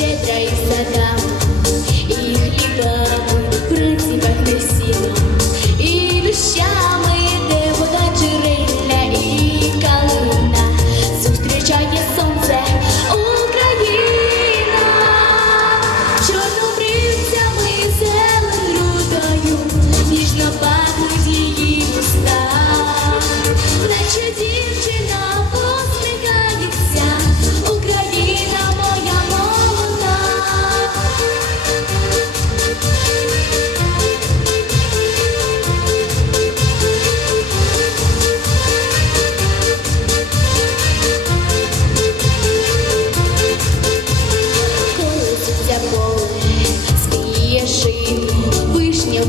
shit days ago.